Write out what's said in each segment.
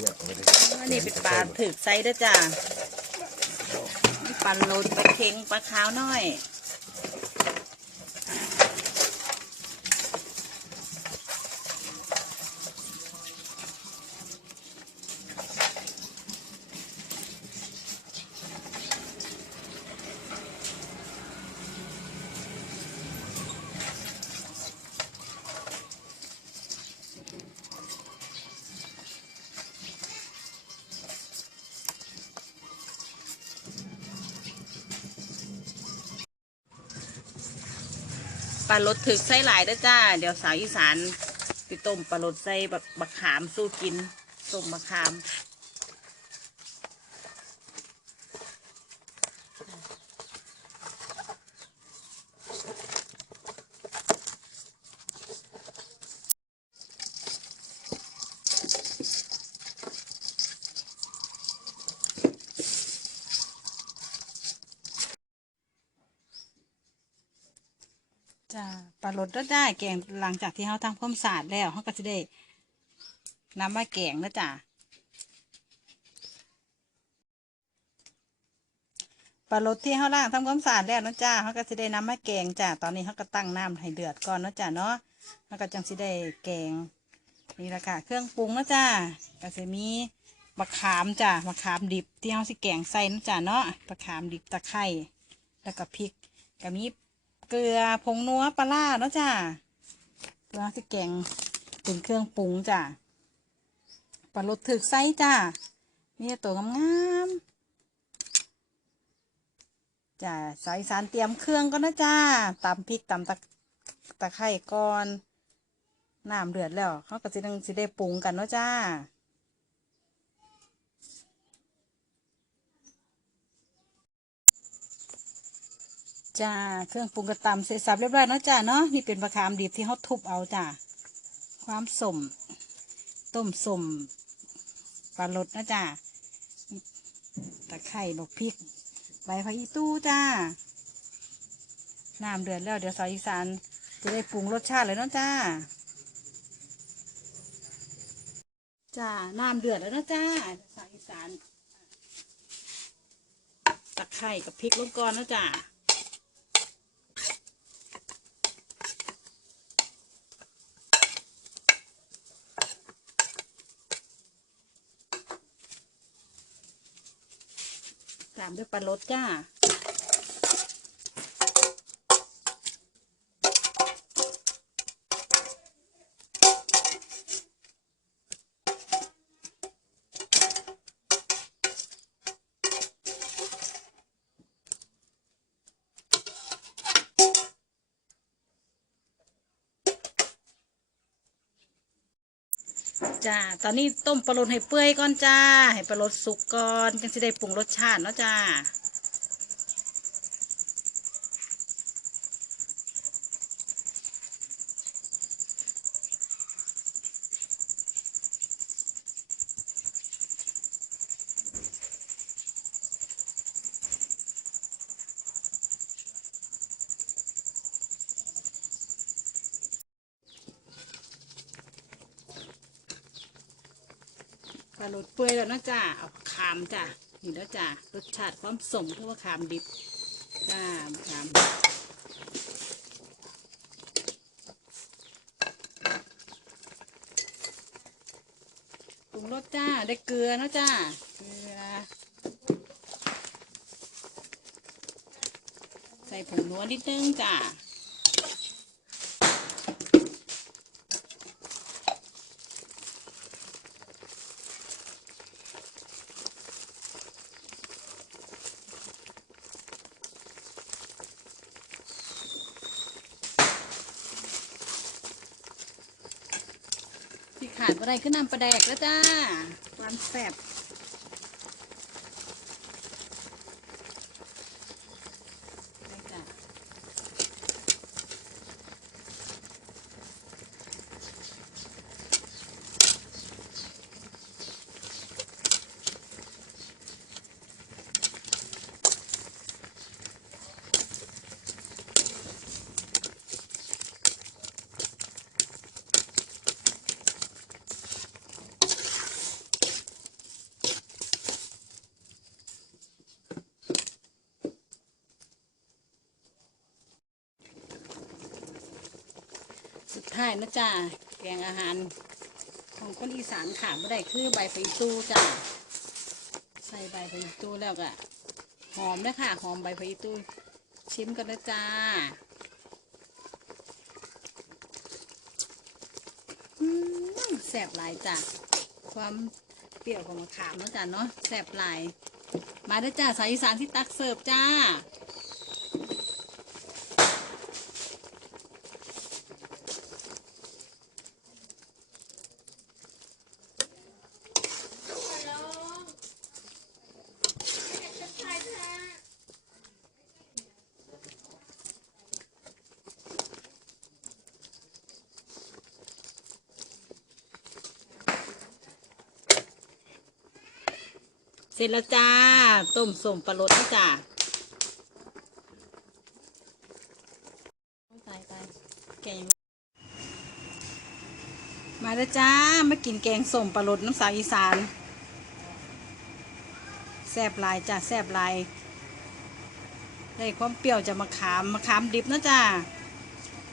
เนี่ยเอาไปเลยอันนี้เป็นปลาถึกไซส์เด้อจ้านี่ปลาโลดปลาเค็งปลาขาวน้อย ปลาลดถึกไส้หลายด้จ้า เดี๋ยวสาวอีสานไปต้มปลาลดไส้แบบบักขามสู้กินต้มมะขาม จ้าปลาลดก็ได้แกงหลังจากที่เขาทำความสะอาดแล้วเขาก็จะได้นำมาแกงนะจ้าปลาลดที่เขาล่างทำความสะอาดแล้วนะจ้าเขาก็จะได้นำมาแกงจ้าตอนนี้เขาก็ตั้งน้ำให้เดือดก่อนนะจ้าเนาะเขาก็จังสิได้แกงนี่แหละค่ะเครื่องปรุงนะจ้าก็จะมีมะขามจ้ามะขามดิบที่เขาสิแกงใส่นะจ้าเนาะมะขามดิบตะไคร้แล้วก็พริกก็มี เกลือผงนัวปลาร้าเนาะจ้าเกลือที่แกงเป็นเครื่องปรุงจ้าปลาลดถึกไส้จ้ามีแต่ตัวงามๆจ้าสายสารเตรียมเครื่องก็นะจ้าตำพริกตำตะตะไคร่ก่อนน้ำเดือดแล้วเขาก็จะต้องสิได้ปรุงกันเนาะจ้า จ้า เครื่องปรุงกระตำเสร็จสับเรียบร้อยเนาะจ้าเนาะนี่เป็นมะขามดิบที่เขาทุบเอาจ้าความสมต้มสมปลาลดนะจ้าตะไคร่ดอกพริก ใบพะอีตู้จ้าน้ำเดือดแล้วเดี๋ยวสาวอีสานจะได้ปรุงรสชาติเลยเนาะจ้าจ้าน้ำเดือดแล้วเนาะจ้าสาวอีสานตะไคร่กับพริกลงก่อนนะจ้า ตามด้วยปลาลดจ้า จ้า ตอนนี้ต้มปลาลดให้เปื่อยก่อนจ้า ให้ปลาลดสุกก่อน จังสิได้ปรุงรสชาติเนาะจ้า ปลาโหลดเปื่อยแล้วเนาะจ้าเอาขามจ้านี่แล้วจ้ารสชาติความสมคือว่าขามดิบจ้าขามปรุงรสจ้าได้เกลือเนาะจ้าเกลือใส่ผงนัวนิดนึงจ้า ขาดอะไรขึ้นำปลาแดกแล้วจ้า ความแซ่บ ท้ายนะจ้าแกงอาหารของคนอีสานขาดไม่ได้คือใบผักอีตูจ้าใส่ใบผักอีตูแล้วก็หอมนะค่ะหอมใบผักอีตูชิมกันนะจ้าแซ่บหลายจ้ะความเปรี้ยวของมะขามนะจ้ะเนาะแซ่บหลายมาด้อจ้าสายอีสานที่ตักเสิร์ฟจ้า เส ร็จแล้วจ้า ต้มส้มปลารสนะจ้าใส่ไปแกงมาแล้วจ้า มากินแกงส้มปลารสน้ำสาวอีสานแซ่บหลายจ้าแซ่บหลายได้ความเปรี้ยวจากมะขามมะขามดิบนะจ้า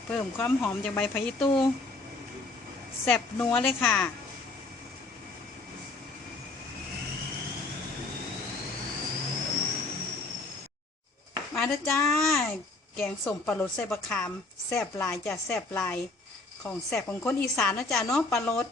เพิ่มความหอมจากใบพะยิตูแซ่บนัวเลยค่ะ มาเด้อจ้า แกงส้มปลาลดใส่บะขามแซ่บลายจ้ะแซ่บลาย ของแซ่บของคนอีสานนะจ้ะเนาะปลาลด